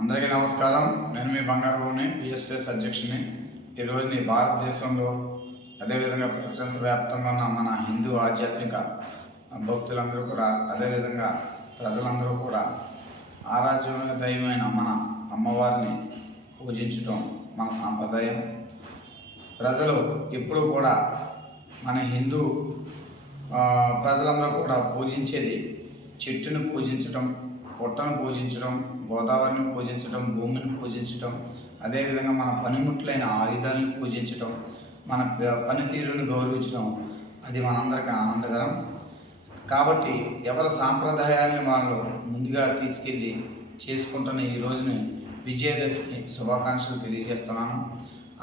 అందరికీ నమస్కారం. నేను మీ బంగారుని బిఎస్ఎస్ అధ్యక్షుని. ఈరోజు నీ భారతదేశంలో అదేవిధంగా ప్రపంచ వ్యాప్తంగా ఉన్న మన హిందూ ఆధ్యాత్మిక భక్తులందరూ కూడా అదేవిధంగా ప్రజలందరూ కూడా ఆరాధ్యమైన దైవమైన మన అమ్మవారిని పూజించడం మన సాంప్రదాయం. ప్రజలు ఎప్పుడూ కూడా మన హిందూ ప్రజలందరూ కూడా పూజించేది చెట్టును పూజించడం పుట్టను పూజించడం గోదావరిని పూజించడం భూమిని పూజించడం అదేవిధంగా మన పనిముట్లైన ఆయుధాలను పూజించడం మన పనితీరుని గౌరవించడం అది మనందరికీ ఆనందకరం. కాబట్టి ఎవరి సాంప్రదాయాలను వాళ్ళు ముందుగా తీసుకెళ్ళి చేసుకుంటున్న ఈ రోజుని విజయదశమి శుభాకాంక్షలు తెలియజేస్తున్నాను.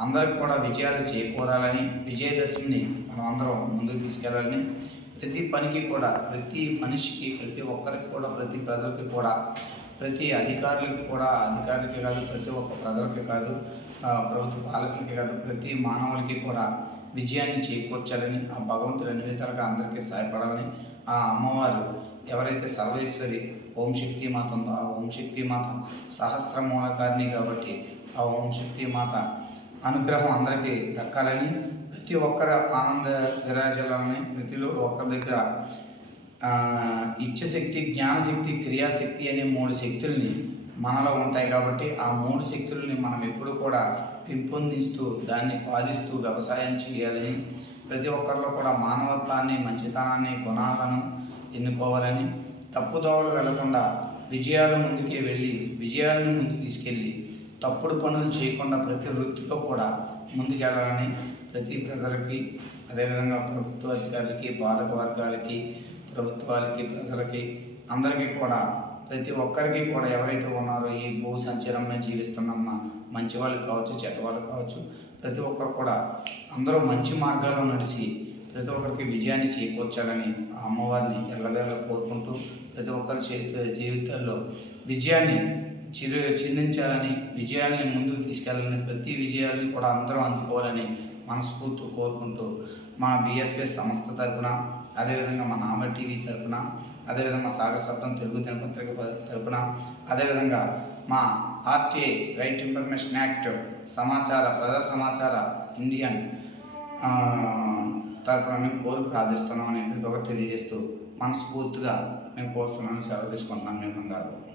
అందరికి కూడా విజయాలు చేకూరాలని విజయదశమిని మనం అందరం ముందుకు తీసుకెళ్ళాలని ప్రతి పనికి కూడా ప్రతి మనిషికి ప్రతి ఒక్కరికి కూడా ప్రతి ప్రజలకి కూడా ప్రతి అధికారులకి కూడా అధికారులకి కాదు ప్రతి ఒక్క ప్రజలకి కాదు ఆ, ప్రభుత్వ పాలకులకి కాదు ప్రతి మానవులకి కూడా విజయాన్ని చేకూర్చాలని ఆ భగవంతుడు అన్ని విధాలుగా అందరికీ సహాయపడాలని ఆ అమ్మవారు ఎవరైతే సర్వేశ్వరి ఓం శక్తి మాత ఉందో ఆ ఓం శక్తి మాత సహస్ర మూలకారిణి కాబట్టి ఆ ఓం శక్తి మాత అనుగ్రహం అందరికీ దక్కాలని ప్రతి ఒక్కరు ఆనంద విరాజలాన్ని ప్రతిలో ఒక్కరి దగ్గర ఇచ్చశక్తి జ్ఞానశక్తి క్రియాశక్తి అనే మూడు శక్తుల్ని మనలో ఉంటాయి కాబట్టి ఆ మూడు శక్తుల్ని మనం ఎప్పుడు కూడా పెంపొందిస్తూ దాన్ని పాలిస్తూ వ్యవసాయం చేయాలని ప్రతి ఒక్కరిలో కూడా మానవత్వాన్ని మంచితనాన్ని గుణాలను ఎన్నుకోవాలని తప్పుదోవలు వెళ్ళకుండా విజయాల ముందుకే వెళ్ళి విజయాలను ముందుకు తీసుకెళ్ళి తప్పుడు పనులు చేయకుండా ప్రతి వృత్తిలో కూడా ముందుకెళ్ళాలని ప్రతి ప్రజలకి అదేవిధంగా ప్రభుత్వ అధికారులకి పాలక వర్గాలకి ప్రభుత్వాలకి ప్రజలకి అందరికీ కూడా ప్రతి ఒక్కరికి కూడా ఎవరైతే ఉన్నారో ఈ భూ సంచలనమే జీవిస్తున్నమ్మ మంచి వాళ్ళు కావచ్చు చెడ్డ వాళ్ళు కావచ్చు ప్రతి ఒక్కరు కూడా అందరూ మంచి మార్గాల్లో నడిచి ప్రతి ఒక్కరికి విజయాన్ని చేకూర్చాలని ఆ అమ్మవారిని ఎల్లవేళ కోరుకుంటూ ప్రతి ఒక్కరి చేతి జీవితాల్లో విజయాన్ని చిరు చిందించాలని విజయాల్ని ముందుకు తీసుకెళ్ళాలని ప్రతి విజయాల్ని కూడా అందరూ అందుకోవాలని మనస్ఫూర్తి కోరుకుంటూ మా బిఎస్పిఎస్ సంస్థ తరఫున అదేవిధంగా మా నామ టీవీ తరఫున అదేవిధంగా సాగర్ సప్తం తెలుగు దినపత్రిక తరఫున అదేవిధంగా మా ఆర్టీఐ రైట్ ఇన్ఫర్మేషన్ యాక్ట్ సమాచార ప్రజా సమాచార ఇండియన్ తరఫున తరపున మేము కోరు ప్రార్థిస్తున్నామని ప్రతి ఒక్కరు తెలియజేస్తూ మనస్ఫూర్తిగా మేము కోరుతున్నాను సెలవు తీసుకుంటున్నాం మేము అందరూ